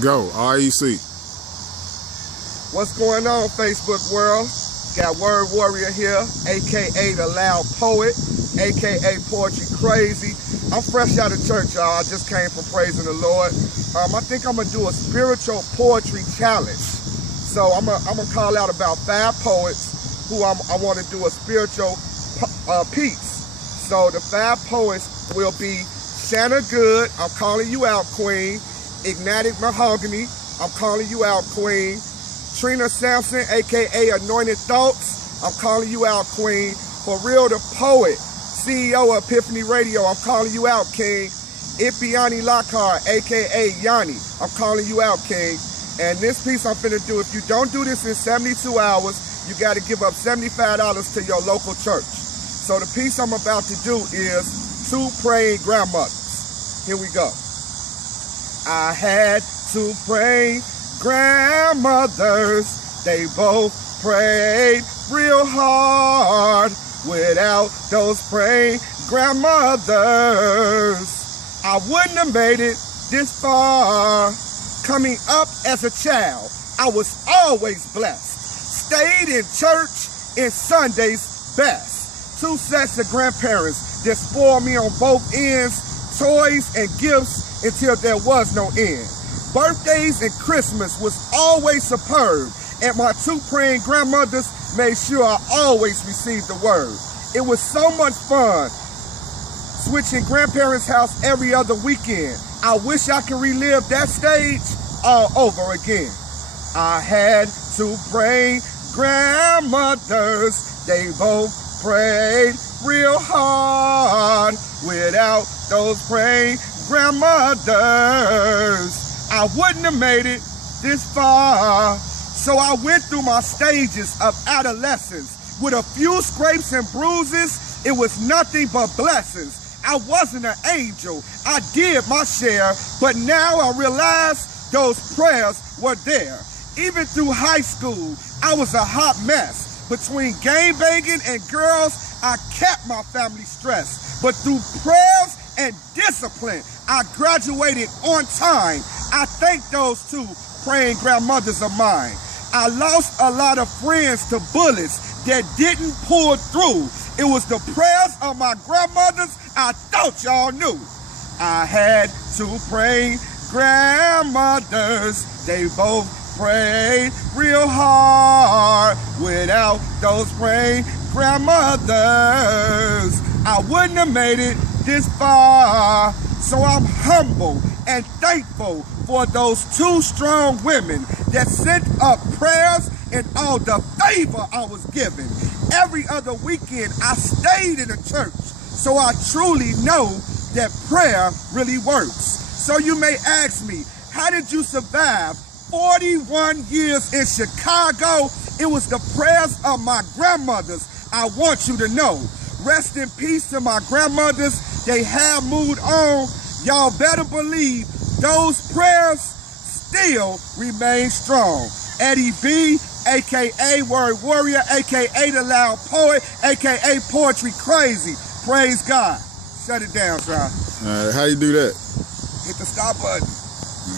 Go, REC. What's going on, Facebook world? Got Word Warrior here, a.k.a. the Loud Poet, a.k.a. Poetry Crazy. I'm fresh out of church, y'all. I just came from praising the Lord. I think I'm going to do a spiritual poetry challenge. So I'm gonna call out about 5 poets who I want to do a spiritual piece. So the 5 poets will be Shanna Good, I'm calling you out, Queen. Ignatic Mahogany, I'm calling you out, Queen. Trina Sampson, aka Anointed Thoughts, I'm calling you out, Queen. For Real the Poet, CEO of Epiphany Radio, I'm calling you out, King. Ipiani Lockhart, aka Yanni, I'm calling you out, King. And this piece I'm finna do, if you don't do this in 72 hours, you gotta give up $75 to your local church. So the piece I'm about to do is 2 Praying Grandmothers. Here we go. I had 2 praying grandmothers. They both prayed real hard. Without those praying grandmothers, I wouldn't have made it this far. Coming up as a child, I was always blessed. Stayed in church in Sunday's best. 2 sets of grandparents that spoiled me on both ends, toys and gifts until there was no end. Birthdays and Christmas was always superb, and my 2 praying grandmothers made sure I always received the word. It was so much fun switching grandparents' house every other weekend. I wish I could relive that stage all over again. I had 2 praying grandmothers. They both prayed real hard. Without those praying grandmothers, I wouldn't have made it this far. So I went through my stages of adolescence. With a few scrapes and bruises, it was nothing but blessings. I wasn't an angel, I did my share, but now I realize those prayers were there. Even through high school, I was a hot mess. Between gang banging and girls, I kept my family stressed. But through prayers and discipline, I graduated on time. I thank those 2 praying grandmothers of mine. I lost a lot of friends to bullets that didn't pull through. It was the prayers of my grandmothers I thought y'all knew. I had 2 praying grandmothers. They both prayed real hard. Without those praying grandmothers, I wouldn't have made it this far. So I'm humble and thankful for those 2 strong women that sent up prayers and all the favor I was given. Every other weekend I stayed in a church, so I truly know that prayer really works. So you may ask me, how did you survive 41 years in Chicago? It was the prayers of my grandmothers. I want you to know. Rest in peace to my grandmothers. They have moved on. Y'all better believe those prayers still remain strong. Eddie B, a.k.a. Word Warrior, a.k.a. the Loud Poet, a.k.a. Poetry Crazy. Praise God. Shut it down, son. How you do that? Hit the stop button.